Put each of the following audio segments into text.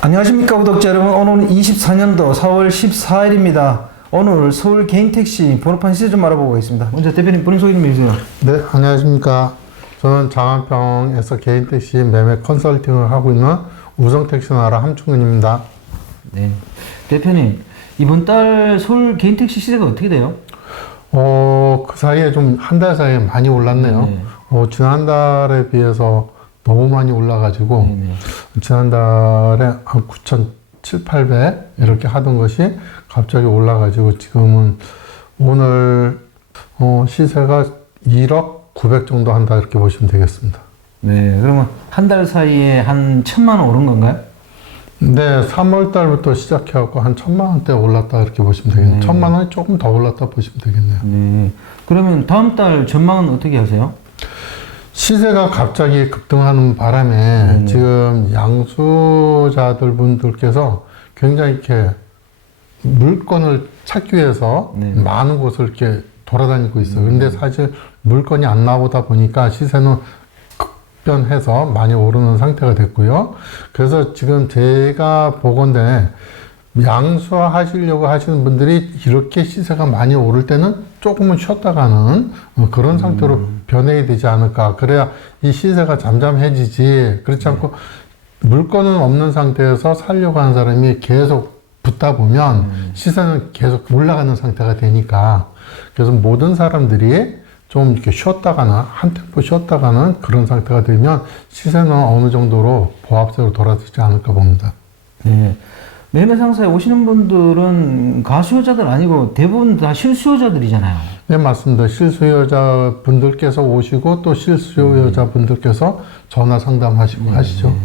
안녕하십니까 구독자 여러분. 오늘은 24년도 4월 14일입니다. 오늘 서울 개인택시 번호판 시세 좀 알아보고 있습니다. 먼저 대표님 본인 소개 좀 해주세요. 네, 안녕하십니까. 저는 장안평에서 개인택시 매매 컨설팅을 하고 있는 우성택시나라 함충근입니다. 네, 대표님 이번 달 서울 개인택시 시세가 어떻게 돼요? 그 사이에 좀 한 달 사이에 많이 올랐네요. 네. 지난달에 비해서 너무 많이 올라가지고 네네. 지난달에 한 9,700, 800 이렇게 하던 것이 갑자기 올라가지고 지금은 오늘 시세가 1억 900 정도 한다 이렇게 보시면 되겠습니다. 네, 그러면 한 달 사이에 한 1,000만 원 오른 건가요? 네, 3월 달부터 시작해갖고 한 1,000만 원대 올랐다 이렇게 보시면 되겠네요. 네. 1,000만 원이 조금 더 올랐다 보시면 되겠네요. 네. 그러면 다음 달 전망은 어떻게 하세요? 시세가 갑자기 급등하는 바람에 지금 양수자들 분들께서 굉장히 이렇게 물건을 찾기 위해서 많은 곳을 이렇게 돌아다니고 있어요. 근데 사실 물건이 안 나오다 보니까 시세는 급변해서 많이 오르는 상태가 됐고요. 그래서 지금 제가 보건대 양수화 하시려고 하시는 분들이 이렇게 시세가 많이 오를 때는 조금은 쉬었다가는 그런 상태로 변해야 되지 않을까. 그래야 이 시세가 잠잠해지지. 그렇지 않고 물건은 없는 상태에서 살려고 하는 사람이 계속 붙다 보면 시세는 계속 올라가는 상태가 되니까. 그래서 모든 사람들이 좀 이렇게 쉬었다가는, 한 템포 쉬었다가는 그런 상태가 되면 시세는 어느 정도로 보합세로 돌아서지 않을까 봅니다. 네. 매매 상사에 오시는 분들은 가수요자들 아니고 대부분 다 실수요자들이잖아요. 네, 맞습니다. 실수요자 분들께서 오시고 또 실수요자 분들께서 전화 상담하시고 하시죠.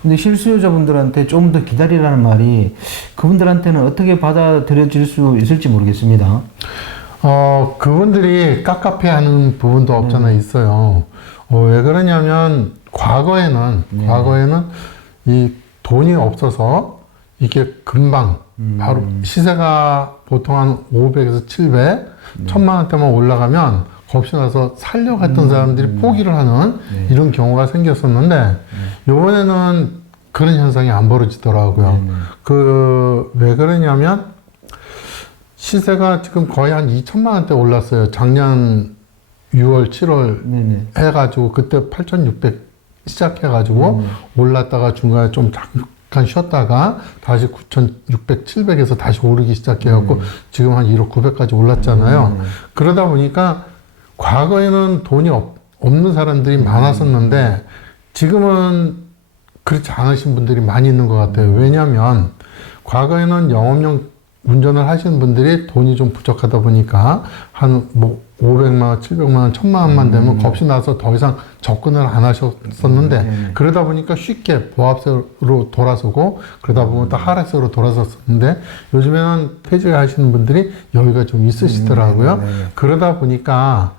근데 실수요자 분들한테 좀 더 기다리라는 말이 그분들한테는 어떻게 받아들여질 수 있을지 모르겠습니다. 그분들이 깝깝해 하는 부분도 없잖아 있어요. 왜 그러냐면 과거에는 이 돈이 없어서 이게 금방 바로 시세가 보통 한 500에서 700, 1,000만 원대만 올라가면 겁이 나서 살려고 했던 사람들이 포기를 하는 이런 경우가 생겼었는데 요번에는 그런 현상이 안 벌어지더라고요. 왜 그러냐면 시세가 지금 거의 한 2,000만 원대 올랐어요. 작년 6월, 7월 해가지고 그때 8,600 시작해가지고 올랐다가 중간에 좀 잠깐 쉬었다가 다시 9,600, 700에서 다시 오르기 시작해갖고 지금 한 1억 900까지 올랐잖아요. 그러다 보니까 과거에는 돈이 없는 사람들이 많았었는데 지금은 그렇지 않으신 분들이 많이 있는 것 같아요. 왜냐하면 과거에는 영업용 운전을 하시는 분들이 돈이 좀 부족하다 보니까 한 500만 원, 700만 원, 1,000만 원만 되면 겁이 나서 더 이상 접근을 안 하셨었는데 그러다 보니까 쉽게 보합세로 돌아서고 그러다 보면 또 하락세로 돌아섰었는데 요즘에는 퇴직하시는 분들이 여유가 좀 있으시더라고요. 그러다 보니까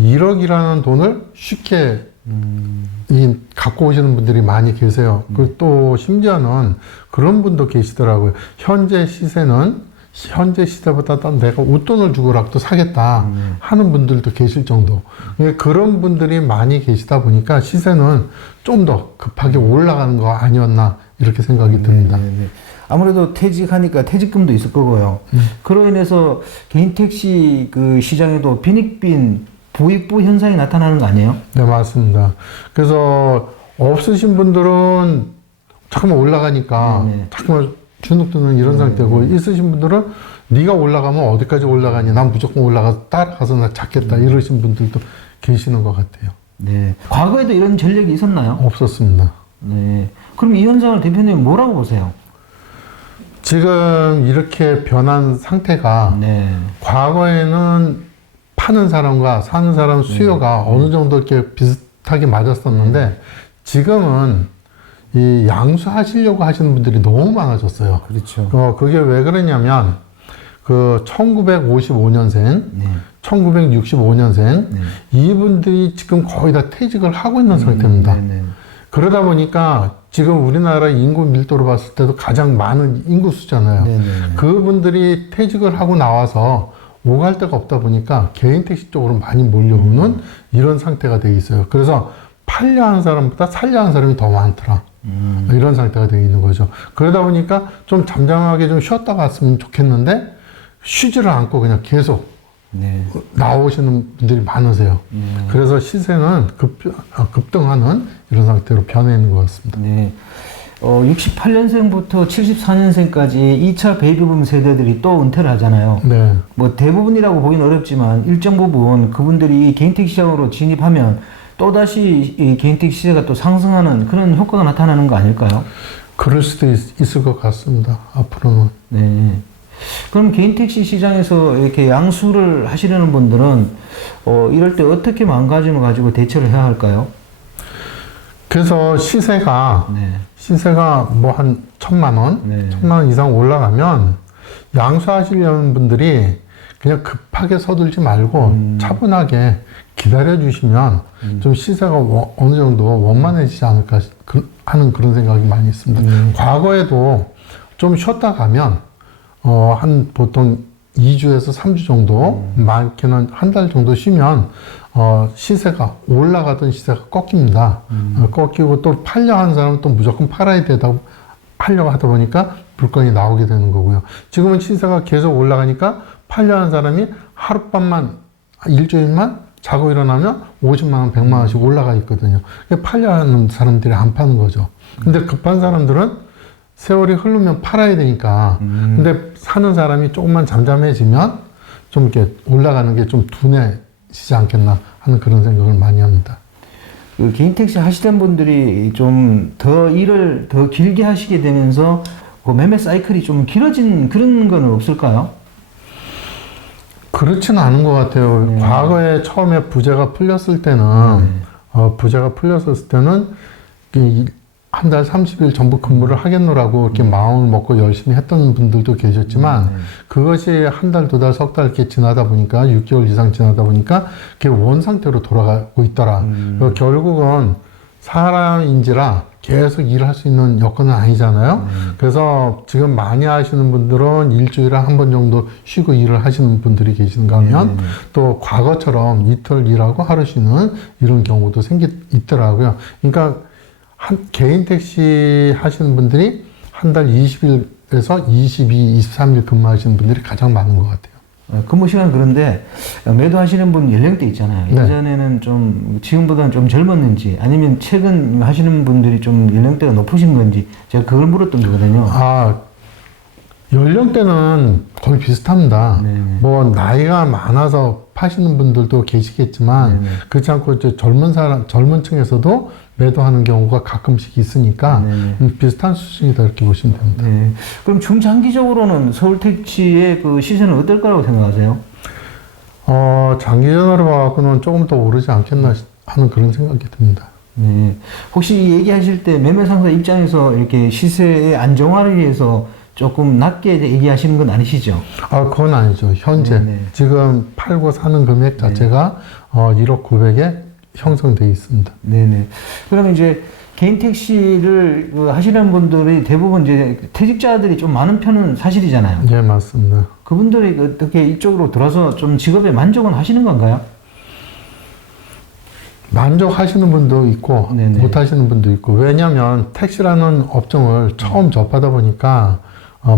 1억이라는 돈을 쉽게 갖고 오시는 분들이 많이 계세요. 그리고 또 심지어는 그런 분도 계시더라고요. 현재 시세보다 내가 웃돈을 주고라도 사겠다 하는 분들도 계실 정도. 그런 분들이 많이 계시다 보니까 시세는 좀 더 급하게 올라가는 거 아니었나 이렇게 생각이 듭니다. 아무래도 퇴직하니까 퇴직금도 있을 거고요. 그로 인해서 개인 택시 그 시장에도 빈익빈 부익부 현상이 나타나는 거 아니에요? 네, 맞습니다. 그래서 없으신 분들은 자꾸만 올라가니까 자꾸만 주눅드는 이런 상태고 있으신 분들은 네가 올라가면 어디까지 올라가니 난 무조건 올라가서 따라가서 나 잡겠다 이러신 분들도 계시는 것 같아요. 네. 과거에도 이런 전력이 있었나요? 없었습니다. 네. 그럼 이 현상을 대표님 뭐라고 보세요? 지금 이렇게 변한 상태가 과거에는 파는 사람과 사는 사람 수요가 어느 정도 이렇게 비슷하게 맞았었는데 지금은 이 양수하시려고 하시는 분들이 너무 많아졌어요. 그렇죠. 그게 왜 그러냐면 그 1955년생, 1965년생 이분들이 지금 거의 다 퇴직을 하고 있는 상태입니다. 그러다 보니까 지금 우리나라 인구 밀도로 봤을 때도 가장 많은 인구수잖아요. 그분들이 퇴직을 하고 나와서 오갈 데가 없다 보니까 개인 택시 쪽으로 많이 몰려오는 이런 상태가 돼 있어요. 그래서 팔려 하는 사람보다 살려 하는 사람이 더 많더라. 이런 상태가 되어 있는 거죠. 그러다 보니까 좀 잠잠하게 좀 쉬었다 갔으면 좋겠는데 쉬지를 않고 그냥 계속 네. 나오시는 분들이 많으세요. 그래서 시세는 급등하는 이런 상태로 변해 있는 것 같습니다. 네. 68년생부터 74년생까지 2차 베이비붐 세대들이 또 은퇴를 하잖아요. 네. 뭐 대부분이라고 보기는 어렵지만 일정 부분 그분들이 개인택시 시장으로 진입하면 또다시 이 개인택시 시세가 또 상승하는 그런 효과가 나타나는 거 아닐까요? 그럴 수도 있을 것 같습니다. 앞으로는. 네. 그럼 개인택시 시장에서 이렇게 양수를 하시려는 분들은 이럴 때 어떻게 마음가짐을 가지고 대처를 해야 할까요? 그래서 시세가 네. 뭐 한 1,000만 원, 네. 1,000만 원 이상 올라가면 양수하시려는 분들이 그냥 급하게 서둘지 말고 차분하게 기다려 주시면 좀 시세가 어느 정도 원만해지지 않을까 하는 그런 생각이 많이 있습니다. 과거에도 좀 쉬었다 가면 한 보통 2주에서 3주 정도, 많게는 한 달 정도 쉬면 시세가 올라가던 시세가 꺾입니다. 꺾이고 또 팔려 하는 사람은 또 무조건 팔아야 되다 하려고 하다 보니까 물건이 나오게 되는 거고요. 지금은 시세가 계속 올라가니까 팔려 하는 사람이 하룻밤만, 일주일만 자고 일어나면 50만 원, 100만 원씩 올라가 있거든요. 팔려 하는 사람들이 안 파는 거죠. 근데 급한 사람들은 세월이 흐르면 팔아야 되니까. 근데 사는 사람이 조금만 잠잠해지면 좀 이렇게 올라가는 게 좀 둔해지지 않겠나 하는 그런 생각을 많이 합니다. 그 개인택시 하시던 분들이 좀 더 일을 더 길게 하시게 되면서 그 매매 사이클이 좀 길어진 그런 건 없을까요? 그렇지는 않은 것 같아요. 네. 과거에 처음에 부재가 풀렸을 때는, 한 달 30일 전부 근무를 하겠노라고 이렇게 마음을 먹고 열심히 했던 분들도 계셨지만, 그것이 한 달, 두 달, 석 달 이렇게 지나다 보니까, 6개월 이상 지나다 보니까, 그게 원 상태로 돌아가고 있더라. 결국은 사람인지라 계속 일할 수 있는 여건은 아니잖아요. 그래서 지금 많이 하시는 분들은 일주일에 한 번 정도 쉬고 일을 하시는 분들이 계신가 하면 또 과거처럼 이틀 일하고 하루 쉬는 이런 경우도 있더라고요. 그러니까 개인 택시 하시는 분들이 한 달 20일에서 22, 23일 근무하시는 분들이 가장 많은 것 같아요. 근무 시간 그런데 매도하시는 분 연령대 있잖아요. 네. 예전에는 좀 지금보다는 좀 젊었는지 아니면 최근 하시는 분들이 좀 연령대가 높으신 건지 제가 그걸 물었던 거거든요. 연령대는 거의 비슷합니다. 네네. 뭐 나이가 많아서 파시는 분들도 계시겠지만 네네. 그렇지 않고 이제 젊은 층에서도 매도하는 경우가 가끔씩 있으니까 비슷한 수준이다 이렇게 보시면 됩니다. 네. 그럼 중장기적으로는 서울택시의 그 시세는 어떨 거라고 생각하세요? 장기전으로 봐갖고는 조금 더 오르지 않겠나 하는 그런 생각이 듭니다. 네. 혹시 이 얘기하실 때 매매 상사 입장에서 이렇게 시세의 안정화를 위해서 조금 낮게 얘기하시는 건 아니시죠? 그건 아니죠. 현재 네네. 지금 팔고 사는 금액 자체가 1억 900에 형성되어 있습니다. 네네. 그러면 이제 개인 택시를 하시는 분들이 대부분 이제 퇴직자들이 좀 많은 편은 사실이잖아요. 예, 맞습니다. 그분들이 어떻게 이쪽으로 들어서 좀 직업에 만족은 하시는 건가요? 만족하시는 분도 있고 네네. 못하시는 분도 있고 왜냐하면 택시라는 업종을 처음 접하다 보니까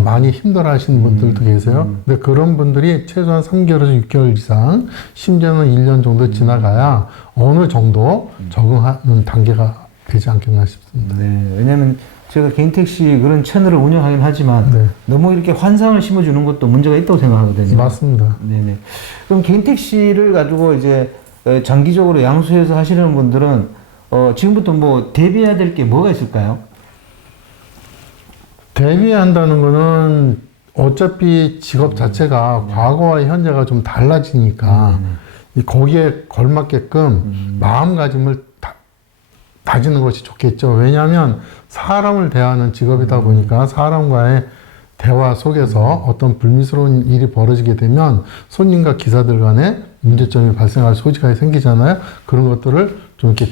많이 힘들어 하시는 분들도 계세요. 근데 그런 분들이 최소한 3개월에서 6개월 이상 심지어는 1년 정도 지나가야 어느 정도 적응하는 단계가 되지 않겠나 싶습니다. 네. 왜냐면 제가 개인 택시 그런 채널을 운영하긴 하지만 네. 너무 이렇게 환상을 심어주는 것도 문제가 있다고 생각하거든요. 맞습니다. 네네. 그럼 개인 택시를 가지고 이제 장기적으로 양수해서 하시는 분들은 지금부터 뭐 대비해야 될 게 뭐가 있을까요? 대비한다는 거는 어차피 직업 자체가 과거와 현재가 좀 달라지니까 거기에 걸맞게끔 마음가짐을 다지는 것이 좋겠죠. 왜냐하면 사람을 대하는 직업이다 보니까 사람과의 대화 속에서 어떤 불미스러운 일이 벌어지게 되면 손님과 기사들 간에 문제점이 발생할 소지가 생기잖아요. 그런 것들을 좀 이렇게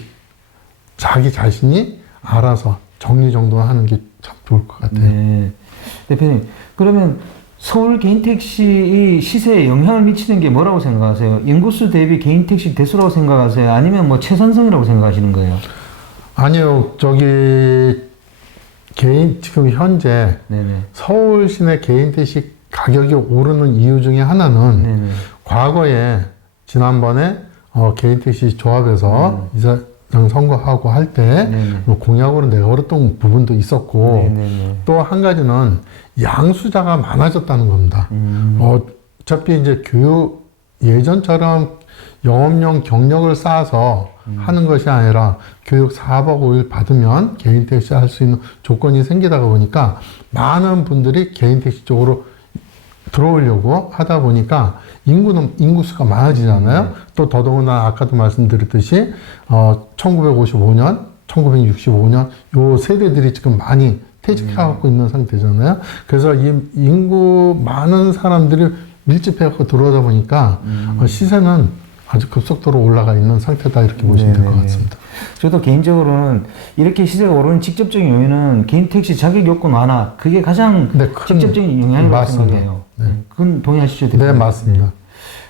자기 자신이 알아서 정리정돈하는 게 참 좋을 것 같아요. 네. 대표님, 그러면 서울 개인택시 시세에 영향을 미치는 게 뭐라고 생각하세요? 인구수 대비 개인택시 대수라고 생각하세요? 아니면 뭐 최선성이라고 생각하시는 거예요? 아니요, 지금 현재 네네. 서울 시내 개인 택시 가격이 오르는 이유 중에 하나는 네네. 과거에 지난번에 개인 택시 조합에서 이사장 선거하고 할 때 네네. 공약으로 내걸었던 부분도 있었고 네네네. 또 한 가지는 양수자가 많아졌다는 겁니다. 어차피 이제 교육 예전처럼 영업용 경력을 쌓아서 하는 것이 아니라 교육 4박 5일 받으면 개인 택시 할 수 있는 조건이 생기다가 보니까 많은 분들이 개인 택시 쪽으로 들어오려고 하다 보니까 인구수가 많아지잖아요. 또 더더구나 아까도 말씀드렸듯이 1955년, 1965년 요 세대들이 지금 많이 퇴직해갖고 있는 상태잖아요. 그래서 이 인구 많은 사람들이 밀집해갖고 들어오다 보니까 시세는 아주 급속도로 올라가 있는 상태다 이렇게 보시면 될 것 같습니다. 저도 개인적으로는 이렇게 시세가 오르는 직접적인 요인은 개인 택시 자격 요건 완화 그게 가장 네, 큰 직접적인 영향이라고 맞습니다. 생각해요. 네. 그건 동의하시죠? 네, 대표님? 맞습니다.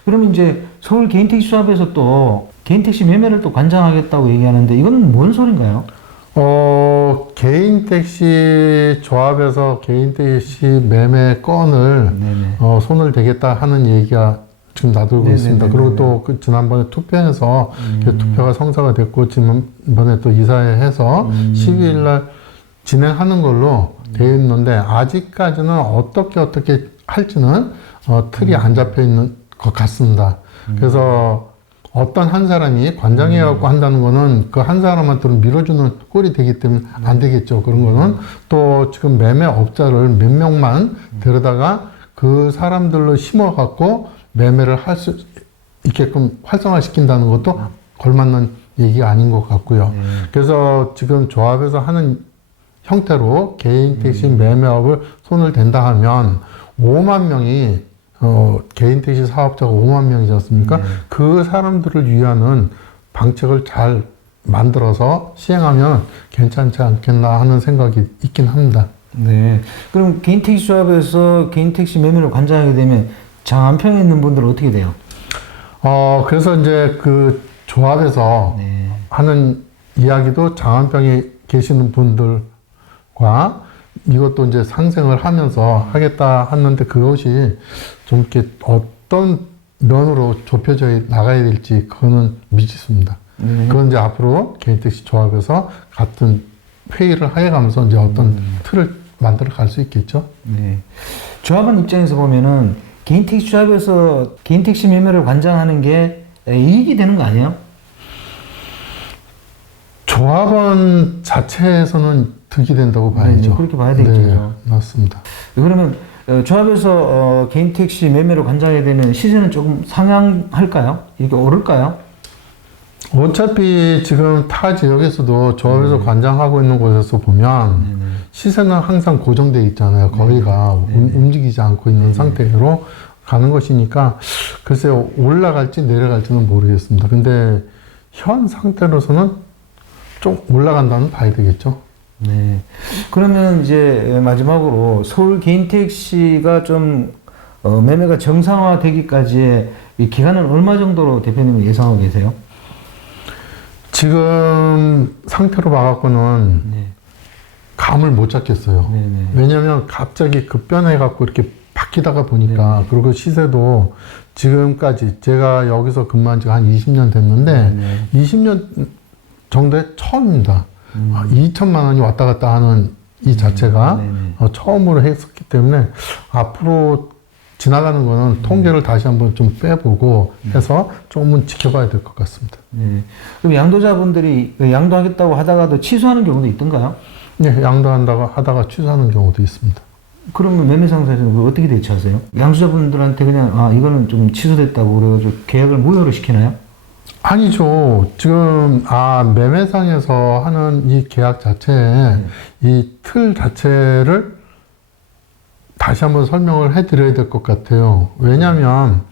그러면 이제 서울 개인 택시 조합에서 또 개인 택시 매매를 또 관장하겠다고 얘기하는데 이건 뭔 소린가요? 개인 택시 조합에서 개인 택시 매매 건을 네네. 손을 대겠다 하는 얘기가 지금 나돌고 네네네네. 있습니다. 그리고 또 그 지난번에 투표해서 투표가 성사가 됐고 지난번에 또 이사회에서 12일 날 진행하는 걸로 되어 있는데 아직까지는 어떻게 할지는 틀이 안 잡혀 있는 것 같습니다. 그래서 어떤 한 사람이 관장해갖고 한다는 거는 그 한 사람한테는 밀어주는 꼴이 되기 때문에 안 되겠죠. 그런 거는 또 지금 매매업자를 몇 명만 데려다가 그 사람들로 심어갖고 매매를 할 수 있게끔 활성화시킨다는 것도 걸맞는 얘기가 아닌 것 같고요. 그래서 지금 조합에서 하는 형태로 개인 택시 매매업을 손을 댄다 하면 5만 명이 개인 택시 사업자가 5만 명이지 않습니까? 그 사람들을 위한 방책을 잘 만들어서 시행하면 괜찮지 않겠나 하는 생각이 있긴 합니다. 네. 그럼 개인 택시 조합에서 개인 택시 매매를 관장하게 되면 장안평에 있는 분들은 어떻게 돼요? 그래서 이제 그 조합에서 네. 하는 이야기도 장안병에 계시는 분들과 이것도 이제 상생을 하면서 하겠다 하는데 그것이 좀 이렇게 어떤 면으로 좁혀져 나가야 될지 그거는 미지수입니다. 그건 이제 앞으로 개인택시 조합에서 같은 회의를 해가면서 이제 어떤 틀을 만들어 갈 수 있겠죠. 네. 조합원 입장에서 보면은 개인 택시 조합에서 개인 택시 매매를 관장하는 게 이익이 되는 거 아니에요? 조합원 자체에서는 득이 된다고 봐야죠. 네, 그렇게 봐야 되겠죠. 네, 맞습니다. 그러면 조합에서 개인 택시 매매를 관장하게 되면 시세는 조금 상향할까요? 이게 오를까요? 어차피 지금 타 지역에서도 조합에서 관장하고 있는 곳에서 보면 시세는 항상 고정되어 있잖아요. 거기가 움직이지 않고 있는 상태로 가는 것이니까 글쎄요, 올라갈지 내려갈지는 모르겠습니다. 근데 현 상태로서는 좀 올라간다는 봐야 되겠죠. 네. 그러면 이제 마지막으로 서울 개인 택시가 좀 매매가 정상화되기까지의 이 기간은 얼마 정도로 대표님은 예상하고 계세요? 지금 상태로 봐갖고는 네. 감을 못 잡겠어요. 네네. 왜냐면 갑자기 급변해갖고 이렇게 바뀌다가 보니까 그리고 시세도 지금까지 제가 여기서 근무한 지가 한 20년 됐는데 20년 정도에 처음입니다. 2천만 원이 왔다 갔다 하는 이 자체가 처음으로 했었기 때문에 앞으로 지나가는 거는 통계를 다시 한번 좀 빼보고 해서 조금은 지켜봐야 될 것 같습니다. 네. 그럼 양도자분들이 양도하겠다고 하다가도 취소하는 경우도 있던가요? 네, 양도한다고 하다가 취소하는 경우도 있습니다. 그러면 매매상사에서는 어떻게 대처하세요? 양수자분들한테 그냥 이거는 좀 취소됐다고 그래가지고 계약을 무효로 시키나요? 아니죠. 지금 매매상에서 하는 이 계약 자체에 이 틀 자체를 다시 한번 설명을 해드려야 될 것 같아요. 왜냐하면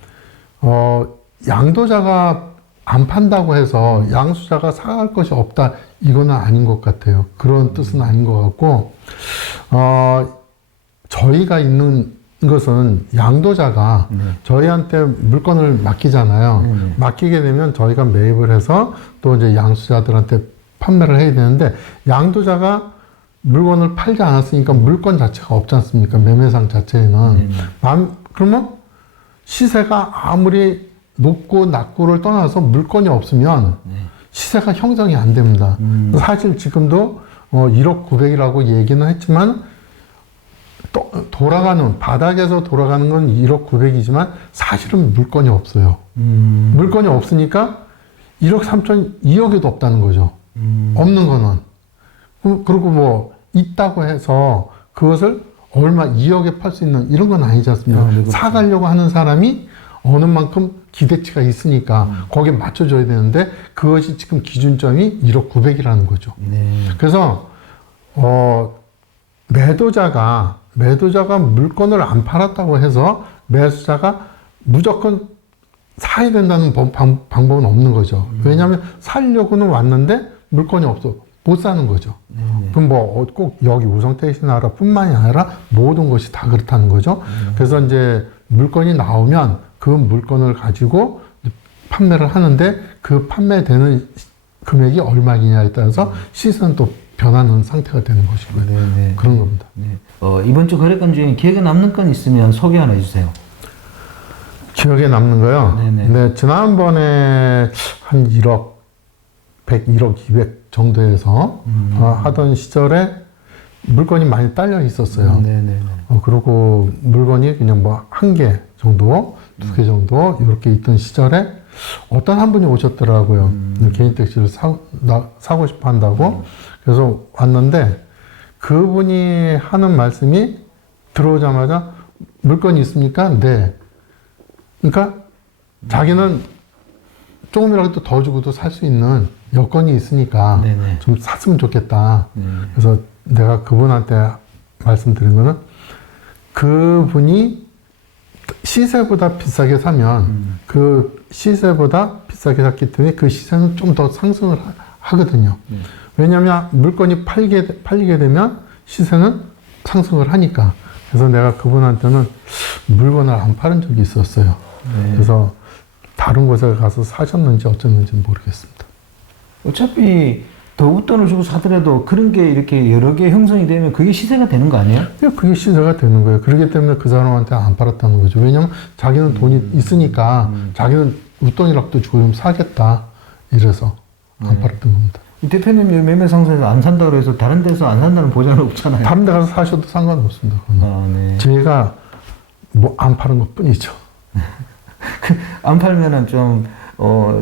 양도자가 안 판다고 해서 양수자가 사갈 것이 없다 이거는 아닌 것 같아요. 그런 뜻은 아닌 것 같고 저희가 있는 것은 양도자가 저희한테 물건을 맡기잖아요. 맡기게 되면 저희가 매입을 해서 또 이제 양수자들한테 판매를 해야 되는데 양도자가 물건을 팔지 않았으니까 물건 자체가 없지 않습니까? 매매상 자체에는. 그러면 시세가 아무리 높고 낮고를 떠나서 물건이 없으면 시세가 형성이 안 됩니다. 사실 지금도 1억 9백이라고 얘기는 했지만 또 돌아가는 바닥에서 돌아가는 건 1억 9백이지만 사실은 물건이 없어요. 물건이 없으니까 1억 3천, 2억에도 없다는 거죠. 없는 거는. 그리고 뭐 있다고 해서 그것을 얼마 2억에 팔 수 있는 이런 건 아니지 않습니까? 사가려고 하는 사람이 어느 만큼 기대치가 있으니까 거기에 맞춰줘야 되는데 그것이 지금 기준점이 1억 9백이라는 거죠. 그래서 매도자가 물건을 안 팔았다고 해서 매수자가 무조건 사야 된다는 방법은 없는 거죠. 왜냐하면 살려고는 왔는데 물건이 없어. 못 사는 거죠. 그럼 뭐 꼭 여기 우성택시나라 뿐만이 아니라 모든 것이 다 그렇다는 거죠. 그래서 이제 물건이 나오면 그 물건을 가지고 판매를 하는데 그 판매되는 금액이 얼마이냐에 따라서 시세는 또 변하는 상태가 되는 것이고요. 그런 겁니다. 이번 주 거래건 중에 기억에 남는 건 있으면 소개 하나 해주세요. 기억에 남는 거요? 네, 지난번에 한 1억 100, 1억 200 정도에서 하던 시절에 물건이 많이 딸려 있었어요. 그리고 물건이 그냥 뭐 한 개 정도, 두 개 정도 이렇게 있던 시절에 어떤 한 분이 오셨더라고요. 개인 택시를 사고 싶어 한다고. 그래서 왔는데 그분이 하는 말씀이 들어오자마자 물건이 있습니까? 네. 그러니까 자기는 조금이라도 더 주고도 살 수 있는 여건이 있으니까 좀 샀으면 좋겠다. 그래서 내가 그분한테 말씀드린 거는 그분이 시세보다 비싸게 사면 그 시세보다 비싸게 샀기 때문에 그 시세는 좀 더 상승을 하거든요. 왜냐하면 물건이 팔리게 되면 시세는 상승을 하니까. 그래서 내가 그분한테는 물건을 안 파는 적이 있었어요. 그래서 다른 곳에 가서 사셨는지 어쩌는지는 모르겠습니다. 어차피 더 웃돈을 주고 사더라도 그런 게 이렇게 여러 개 형성이 되면 그게 시세가 되는 거 아니에요? 그게 시세가 되는 거예요. 그렇기 때문에 그 사람한테 안 팔았다는 거죠. 왜냐면 자기는 돈이 있으니까 자기는 웃돈이라도 주고 좀 사겠다. 이래서 안 팔았던 겁니다. 이 대표님 매매 상사에서 안 산다 그래서 다른 데서 안 산다는 보장은 없잖아요. 다른 데 가서 사셔도 상관없습니다. 제가 뭐 안 파는 것 뿐이죠. 안 팔면은 좀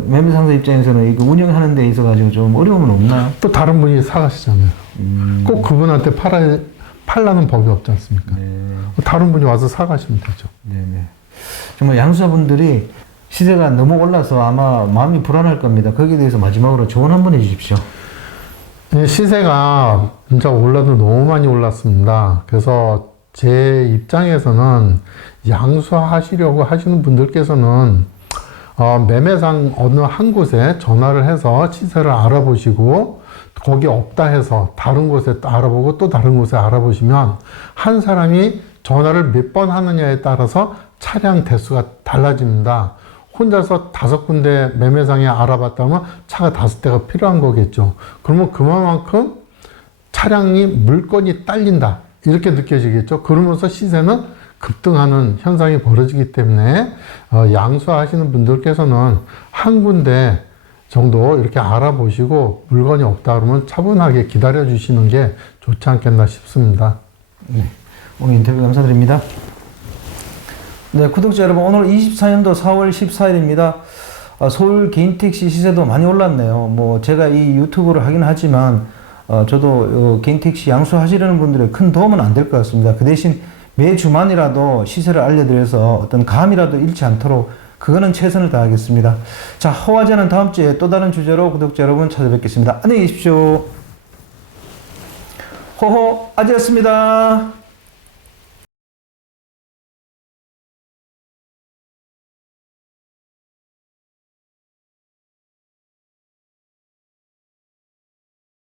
매매 상사 입장에서는 이거 운영하는 데 있어가지고 좀 어려움은 없나요? 또 다른 분이 사가시잖아요. 꼭 그분한테 팔라는 법이 없지 않습니까? 다른 분이 와서 사가시면 되죠. 정말 양수자분들이 시세가 너무 올라서 아마 마음이 불안할 겁니다. 거기에 대해서 마지막으로 조언 한번 해주십시오. 시세가 진짜 올라도 너무 많이 올랐습니다. 그래서 제 입장에서는 양수하시려고 하시는 분들께서는 매매상 어느 한 곳에 전화를 해서 시세를 알아보시고 거기 없다 해서 다른 곳에 알아보고 또 다른 곳에 알아보시면 한 사람이 전화를 몇 번 하느냐에 따라서 차량 대수가 달라집니다. 혼자서 5군데 매매상에 알아봤다면 차가 5대가 필요한 거겠죠. 그러면 그만큼 차량이 물건이 딸린다 이렇게 느껴지겠죠. 그러면서 시세는 급등하는 현상이 벌어지기 때문에 양수하시는 분들께서는 한 군데 정도 이렇게 알아보시고 물건이 없다 그러면 차분하게 기다려 주시는 게 좋지 않겠나 싶습니다. 오늘 인터뷰 감사드립니다. 네, 구독자 여러분, 오늘 24년도 4월 14일입니다. 서울 개인택시 시세도 많이 올랐네요. 뭐 제가 이 유튜브를 하긴 하지만 저도 개인택시 양수하시려는 분들의 큰 도움은 안 될 것 같습니다. 그 대신 매주만이라도 시세를 알려드려서 어떤 감이라도 잃지 않도록 그거는 최선을 다하겠습니다. 자, 허화제는 다음 주에 또 다른 주제로 구독자 여러분 찾아뵙겠습니다. 안녕히 계십시오. 호호 아재였습니다.